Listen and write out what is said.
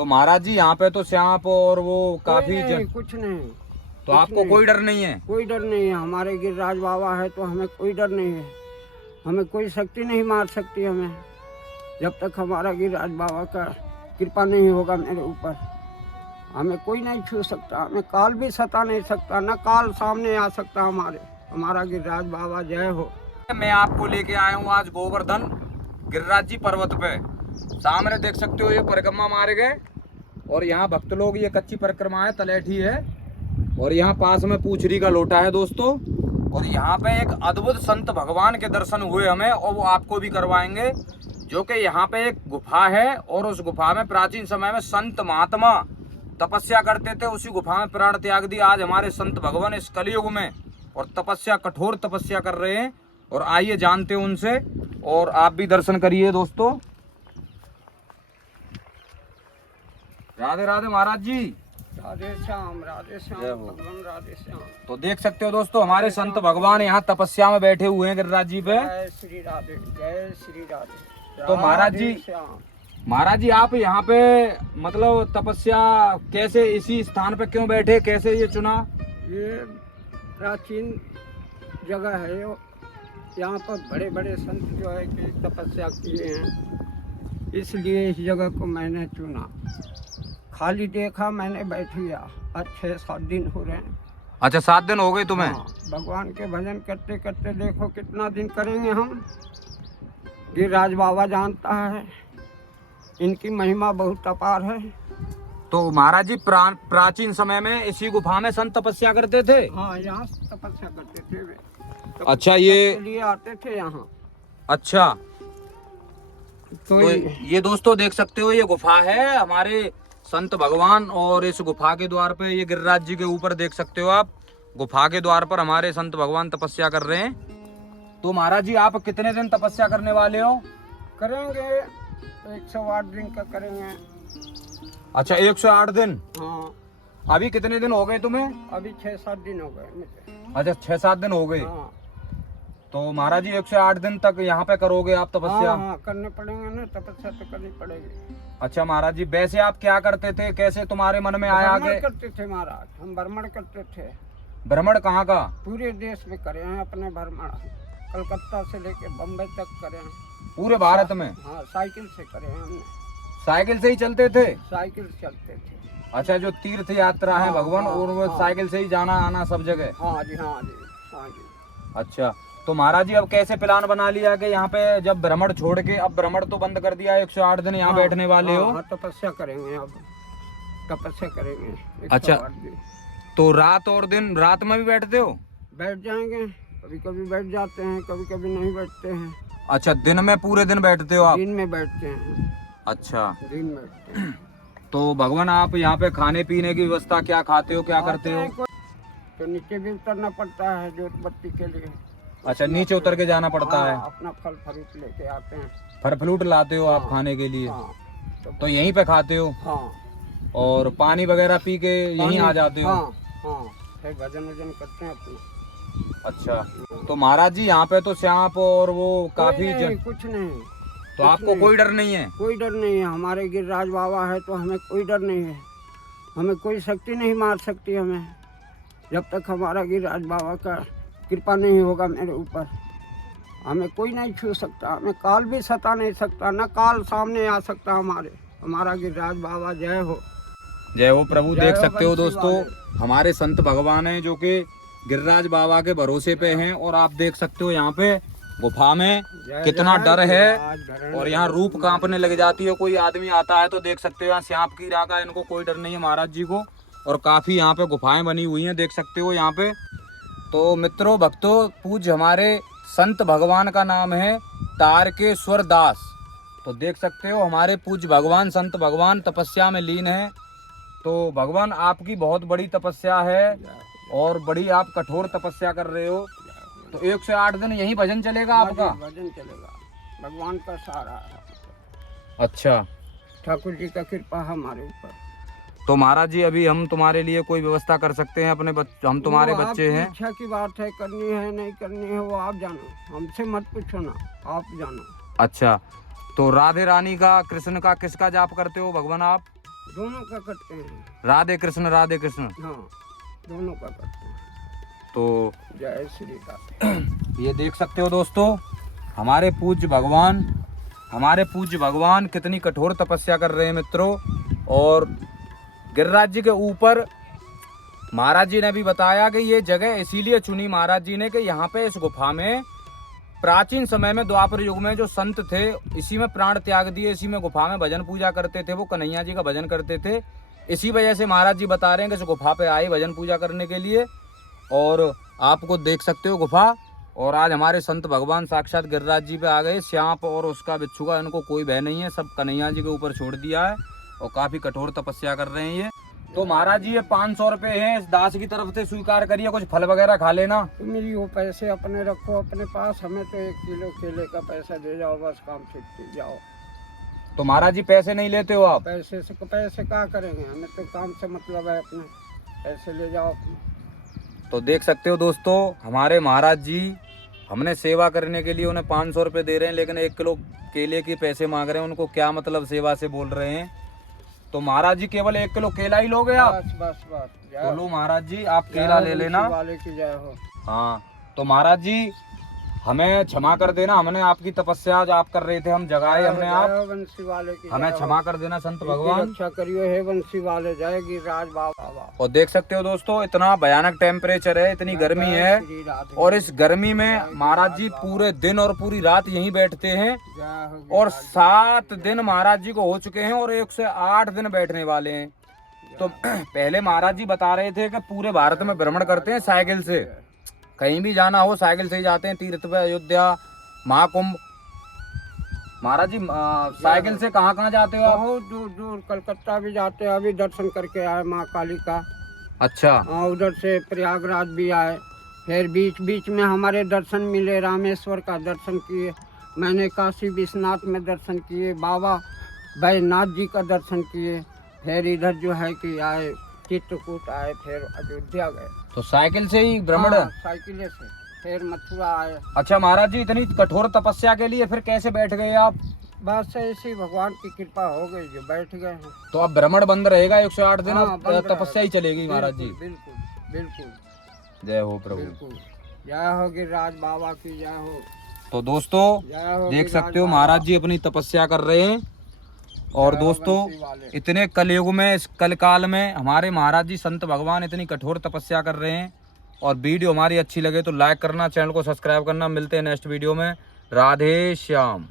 तो महाराज जी यहाँ पे तो सांप और वो काफी कुछ नहीं। तो आपको कोई डर नहीं है? कोई डर नहीं है, हमारे गिरिराज बाबा है तो हमें कोई डर नहीं है। हमें कोई शक्ति नहीं मार सकती हमें, जब तक हमारा गिरिराज बाबा का कृपा नहीं होगा मेरे ऊपर। हमें कोई नहीं छू सकता, हमें काल भी सता नहीं सकता, न काल सामने आ सकता हमारा गिरिराज बाबा जय हो। मैं आपको लेके आया हूँ आज गोवर्धन गिरिराज जी पर्वत पे। सामने देख सकते हो ये परिक्रमा मारे गए और यहाँ भक्त लोग, ये कच्ची परिक्रमा है, तलेठी है और यहाँ पास में पूछरी का लोटा है दोस्तों। और यहाँ पे एक अद्भुत संत भगवान के दर्शन हुए हमें और वो आपको भी करवाएंगे, जो कि यहाँ पे एक गुफा है और उस गुफा में प्राचीन समय में संत महात्मा तपस्या करते थे, उसी गुफा में प्राण त्याग दिया। आज हमारे संत भगवान इस कलयुग में और तपस्या, कठोर तपस्या कर रहे हैं और आइए जानते हैं उनसे और आप भी दर्शन करिए दोस्तों। राधे राधे महाराज जी। राधे श्याम भगवान राधे श्याम। तो देख सकते हो दोस्तों हमारे संत भगवान यहाँ तपस्या में बैठे हुए हैं गिरिराज जी पे। जय श्री राधे, जय श्री राधे। तो महाराज जी आप यहाँ पे मतलब तपस्या कैसे, इसी स्थान पे क्यों बैठे, कैसे ये चुना? ये प्राचीन जगह है, यहाँ पर बड़े बड़े संत जो है कि तपस्या किए हैं, इसलिए इस जगह को मैंने चुना। खाली देखा मैंने, बैठ गया। आज 6-7 दिन हो रहे हैं। अच्छा 7 दिन हो गए तुम्हें? हाँ, भगवान के भजन करते करते देखो कितना दिन करेंगे हम। गिरिराज बाबा जानता है, इनकी महिमा बहुत अपार है। तो महाराज जी प्राचीन समय में इसी गुफा में संत तपस्या करते थे? हाँ, यहाँ तपस्या करते थे वे। अच्छा, ये लिए आते थे यहाँ। अच्छा तो ये दोस्तों देख सकते हो ये गुफा है हमारे संत भगवान, और इस गुफा के द्वार पे ये गिरिराज जी के ऊपर देख सकते हो आप, गुफा के द्वार पर हमारे संत भगवान तपस्या कर रहे हैं। तो महाराज जी आप कितने दिन तपस्या करने वाले हो? करेंगे 108 दिन का करेंगे। अच्छा 108 दिन। हाँ। अभी कितने दिन हो गए तुम्हें? अभी 6-7 दिन हो गए मुझे। अच्छा 6-7 दिन हो गए। हाँ। तो महाराज जी 108 दिन तक यहाँ पे करोगे आप तपस्या? हाँ, करने पड़ेंगे ना, तपस्या तो करनी पड़ेगी। अच्छा महाराज जी वैसे आप क्या करते थे, कैसे तुम्हारे मन में आया? भ्रमण करते थे महाराज, हम भ्रमण करते थे। भ्रमण कहाँ का? पूरे देश में करे हैं अपने भ्रमण, कलकत्ता से लेके बम्बई तक करे हैं। पूरे भारत में? हाँ, साइकिल से करे हैं हमने। साइकिल से ही चलते थे? साइकिल से चलते थे। अच्छा, जो तीर्थ यात्रा है भगवान, और वो साइकिल से ही जाना आना सब जगह? हाँ जी, हाँ जी, हाँ जी। अच्छा, तो महाराज जी अब कैसे प्लान बना लिया कि यहाँ पे जब भ्रमण छोड़ के, अब भ्रमण तो बंद कर दिया, 108 दिन यहाँ बैठने वाले हो? हाँ, तपस्या करेंगे अब, तपस्या करेंगे। अच्छा, तो रात और दिन, रात में भी बैठते हो? बैठ जाएंगे, कभी कभी बैठ जाते हैं, कभी कभी नहीं बैठते हैं। अच्छा, दिन में पूरे दिन बैठते हो आप? दिन में बैठते हैं। अच्छा, दिन में बैठते हैं। तो भगवान आप यहाँ पे खाने पीने की व्यवस्था क्या खाते हो, क्या करते हो? तो नीचे भी उतरना पड़ता है जोत बत्ती के लिए। अच्छा, नीचे उतर के जाना पड़ता है? अपना फल फ्रूट लेके आते हैं। फल फ्रूट लाते हो आप खाने के लिए? हाँ। तो यहीं पे खाते हो? हाँ। और पानी वगैरह पी के यहीं आ जाते हो? हाँ, हाँ, फिर भजन वजन करते हैं अपना। अच्छा, तो महाराज जी यहाँ पे तो सांप और वो काफी कुछ नहीं। तो आपको कोई डर नहीं है? कोई डर नहीं है, हमारे गिरिराज बाबा है तो हमें कोई डर नहीं है। हमें कोई शक्ति नहीं मार सकती हमें, जब तक हमारा गिरिराज बाबा का कृपा नहीं होगा मेरे ऊपर। हमें कोई नहीं छू सकता, हमें काल भी सता नहीं सकता, न काल सामने आ सकता हमारा गिरिराज बाबा जय हो। जय हो प्रभु। देख सकते हो दोस्तों हमारे संत भगवान हैं जो कि गिरिराज बाबा के भरोसे पे हैं, और आप देख सकते हो यहाँ पे गुफा में कितना डर है, और यहाँ रूप कांपने लग जाती है। कोई आदमी आता है तो देख सकते हो यहाँ सांप की राख है, इनको कोई डर नहीं है महाराज जी को। और काफी यहाँ पे गुफाएं बनी हुई हैं, देख सकते हो यहाँ पे। तो मित्रों भक्तों, पूज्य हमारे संत भगवान का नाम है तारकेश्वर दास। तो देख सकते हो हमारे पूज्य भगवान, संत भगवान तपस्या में लीन है। तो भगवान आपकी बहुत बड़ी तपस्या है और बड़ी आप कठोर तपस्या कर रहे हो। तो 108 दिन यही भजन चलेगा आपका? भजन चलेगा, भगवान का सहारा है। अच्छा, ठाकुर जी का कृपा हमारे ऊपर। तो महाराज जी अभी हम तुम्हारे लिए कोई व्यवस्था कर सकते हैं अपने हम तुम्हारे बच्चे हैं। इच्छा की बात है, करनी है नहीं करनी है वो आप जानो, हमसे मत पूछो ना, आप जानो। अच्छा, तो राधे रानी का, कृष्ण का, किसका जाप करते हो भगवान आप? दोनों का करते हैं। राधे कृष्ण राधे कृष्ण। हाँ, दोनों का करते हैं। तो जय श्री राधे। ये देख सकते हो दोस्तों, हमारे पूज्य भगवान कितनी कठोर तपस्या कर रहे हैं मित्रों। और गिरिराज जी के ऊपर महाराज जी ने भी बताया कि ये जगह इसीलिए चुनी महाराज जी ने कि यहाँ पे इस गुफा में प्राचीन समय में द्वापर युग में जो संत थे इसी में प्राण त्याग दिए, इसी में गुफा में भजन पूजा करते थे, वो कन्हैया जी का भजन करते थे। इसी वजह से महाराज जी बता रहे हैं कि इस गुफा पे आए भजन पूजा करने के लिए। और आपको देख सकते हो गुफा। और आज हमारे संत भगवान साक्षात गिरिराज जी पे आ गए। श्यांप और उसका बिच्छू का इनको कोई भय नहीं है, सब कन्हैया जी के ऊपर छोड़ दिया है और काफी कठोर तपस्या कर रहे हैं ये। तो महाराज जी ये 500 रुपए है, इस दास की तरफ से स्वीकार करिए, कुछ फल वगैरह खा लेना। तो मेरी वो पैसे अपने रखो अपने पास, हमें तो 1 किलो केले का पैसा दे जाओ, बस काम छुट्टी जाओ। तो महाराज जी पैसे नहीं लेते हो आप? पैसे क्या करेंगे, हमें तो काम से मतलब है अपने, पैसे ले जाओ अपने। तो देख सकते हो दोस्तों, हमारे महाराज जी हमने सेवा करने के लिए उन्हें 500 रुपये दे रहे हैं, लेकिन 1 किलो केले के पैसे मांग रहे हैं। उनको क्या मतलब सेवा से बोल रहे हैं। तो महाराज जी केवल 1 किलो केला ही लोगे आप? बस तो लो महाराज जी, आप केला ले लेना। वाले की जय हो। हाँ, तो महाराज जी हमें क्षमा कर देना, हमने आपकी तपस्या जो आप कर रहे थे हम जगाए हमने, आप वंशी वाले की हमें क्षमा कर देना संत भगवान। रक्षा करियो हे वंशी वाले, जय गिरिराज बाबा। और देख सकते हो दोस्तों, इतना भयानक टेम्परेचर है, इतनी गर्मी है। और इस गर्मी में महाराज जी पूरे दिन और पूरी रात यहीं बैठते हैं। और 7 दिन महाराज जी को हो चुके हैं और 1 से 8 दिन बैठने वाले हैं। तो पहले महाराज जी बता रहे थे कि पूरे भारत में भ्रमण करते हैं साइकिल से, कहीं भी जाना हो साइकिल से ही जाते हैं, तीर्थ पे, अयोध्या, महाकुंभ। महाराज जी साइकिल से कहाँ कहाँ जाते हो आप? बहुत दूर दूर, कलकत्ता भी जाते हैं, अभी दर्शन करके आए माँ काली का। अच्छा। उधर से प्रयागराज भी आए, फिर बीच बीच में हमारे दर्शन मिले, रामेश्वर का दर्शन किए, मैंने काशी विश्वनाथ में दर्शन किए, बाबा बैजनाथ जी का दर्शन किए, फिर इधर जो है कि आए चित्रकूट आए, फिर अयोध्या गए। तो साइकिल से ही भ्रमण? साइकिल से, फिर मथुरा आए। अच्छा महाराज जी, इतनी कठोर तपस्या के लिए फिर कैसे बैठ गए आप? बस ऐसी भगवान की कृपा हो गई जो बैठ गए हैं। तो अब भ्रमण बंद रहेगा 108 दिन? हाँ, बंद तपस्या ही चलेगी महाराज जी? बिल्कुल बिल्कुल। जय हो प्रभु। बिल्कुल, जय हो गिरिराज बाबा की जय हो। तो दोस्तों देख सकते हो महाराज जी अपनी तपस्या कर रहे हैं। और दोस्तों इतने कलयुग में, इस कलकाल में हमारे महाराज जी संत भगवान इतनी कठोर तपस्या कर रहे हैं। और वीडियो हमारी अच्छी लगे तो लाइक करना, चैनल को सब्सक्राइब करना। मिलते हैं नेक्स्ट वीडियो में। राधे श्याम।